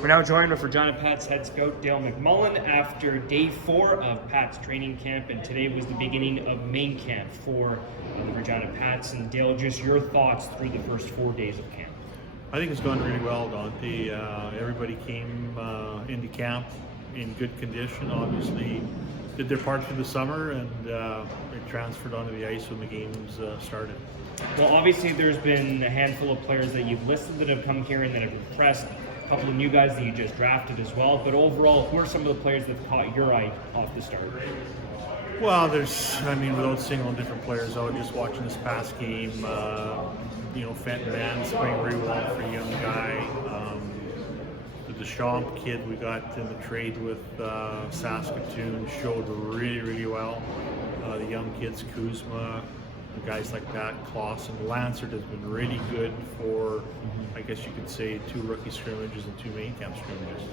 We're now joined with Regina Pats Head Scout Dale McMullin after day 4 of Pats training camp, and today was the beginning of main camp for the Regina Pats. And Dale, just your thoughts through the first 4 days of camp. I think it's gone really well, Dante. Everybody came into camp in good condition. Obviously, did their part for the summer, and they transferred onto the ice when the games started. Well, obviously, there's been a handful of players that you've listed that have come here and that have impressed. A couple of new guys that you just drafted as well. But overall, who are some of the players that caught your eye off the start? Well, without singling different players out, just watching this past game, Fenton Van's playing very well for a young guy. The Deschamps kid we got in the trade with Saskatoon showed really, really well. The young kids, Kuzma, guys like that, Clausen, Lancert has been really good for, I guess you could say, 2 rookie scrimmages and 2 main camp scrimmages.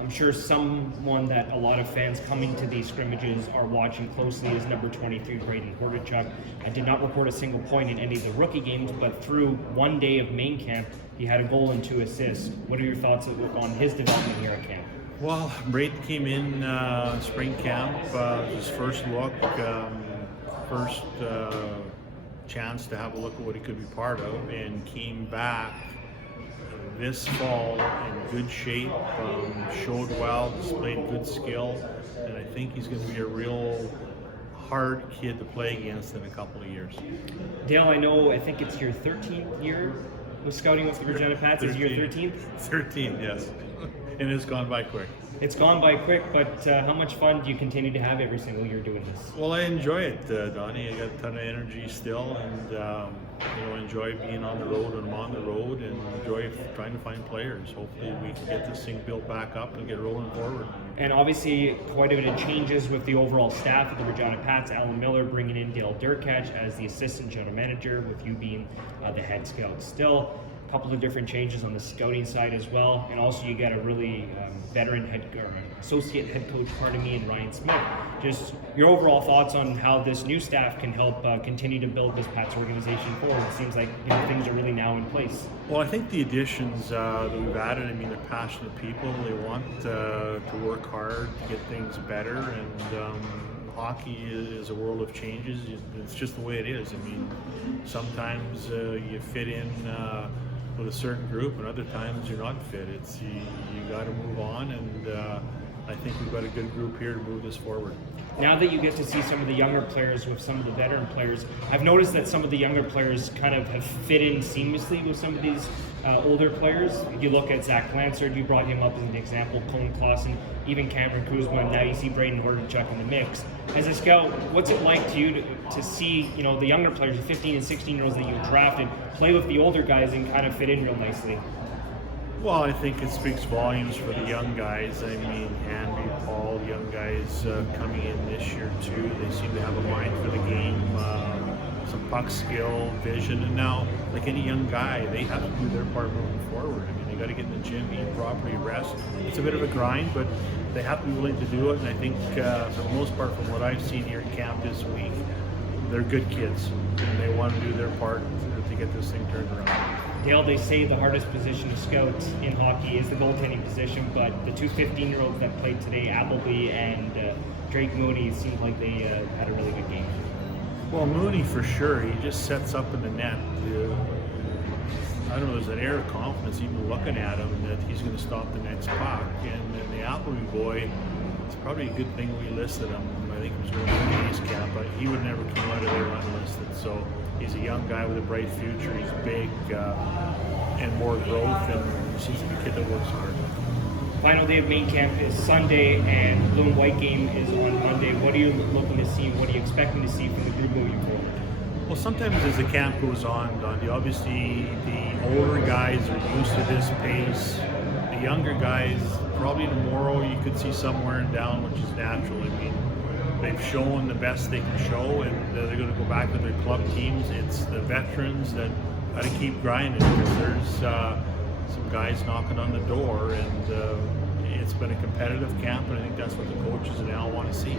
I'm sure someone that a lot of fans coming to these scrimmages are watching closely is number 23, Braden Hordichuk. I did not record a single point in any of the rookie games, but through 1 day of main camp, he had a goal and 2 assists. What are your thoughts on his development here at camp? Well, Braden came in spring camp, his first look, first chance to have a look at what he could be part of, and came back this fall in good shape, showed well, displayed good skill, and I think he's going to be a real hard kid to play against in a couple of years. Dale, I think it's your 13th year with scouting with the Regina Pats. Is it your 13th? 13, yes. And it's gone by quick. It's gone by quick, but how much fun do you continue to have every single year doing this? Well, I enjoy it, Donnie. I got a ton of energy still, and enjoy being on the road when I'm on the road, and enjoy trying to find players. Hopefully we can get this thing built back up and get rolling forward. And obviously quite a bit of changes with the overall staff of the Regina Pats. Alan Miller bringing in Dale Durkach as the assistant general manager, with you being the head scout still. A couple of different changes on the scouting side as well, and also you got a really veteran associate head coach, in Ryan Smith. Just your overall thoughts on how this new staff can help continue to build this Pats organization forward. It seems like things are really now in place. Well, I think the additions that we've added, they're passionate people. They want to work hard to get things better, and hockey is a world of changes. It's just the way it is. Sometimes you fit in with a certain group, and other times you're not fit. You got to move on, and I think we've got a good group here to move this forward. Now that you get to see some of the younger players with some of the veteran players, I've noticed that some of the younger players kind of have fit in seamlessly with some of these older players. If you look at Zach Lancert, you brought him up as an example, Colin Clausen, even Cameron Kuzma, and now you see Braden Hordichuk in the mix. As a scout, what's it like to you to see the younger players, the 15 and 16-year-olds that you drafted, play with the older guys and kind of fit in real nicely? Well, I think it speaks volumes for the young guys. Hanby, Paul, young guys coming in this year too. They seem to have a mind for the game, some puck skill, vision, and now, like any young guy, they have to do their part moving forward. They got to get in the gym, eat properly, rest. It's a bit of a grind, but they have to be willing to do it. And I think, for the most part, from what I've seen here at camp this week, they're good kids, and they want to do their part to get this thing turned around. Dale, they say the hardest position to scout in hockey is the goaltending position, but the 2 15-year-olds that played today, Appleby and Drake Mooney, seemed like they had a really good game. Well, Mooney for sure. He just sets up in the net. I don't know, there's an air of confidence even looking at him that he's going to stop the next puck. And then the Appleby boy, it's probably a good thing we listed him. I think he was going to A's camp, but he would never come out of there unlisted. So he's a young guy with a bright future. He's big and more growth, and he seems to be a kid that works hard. Final day of main camp is Sunday, and blue and white game is on Monday. What are you looking to see? What are you expecting to see from the group moving forward? Well, sometimes as the camp goes on, Dundee, obviously the older guys are used to this pace. The younger guys, probably tomorrow you could see some wearing down, which is natural. They've shown the best they can show, and they're going to go back to their club teams. It's the veterans that got to keep grinding, because there's some guys knocking on the door, and it's been a competitive camp, and I think that's what the coaches now want to see.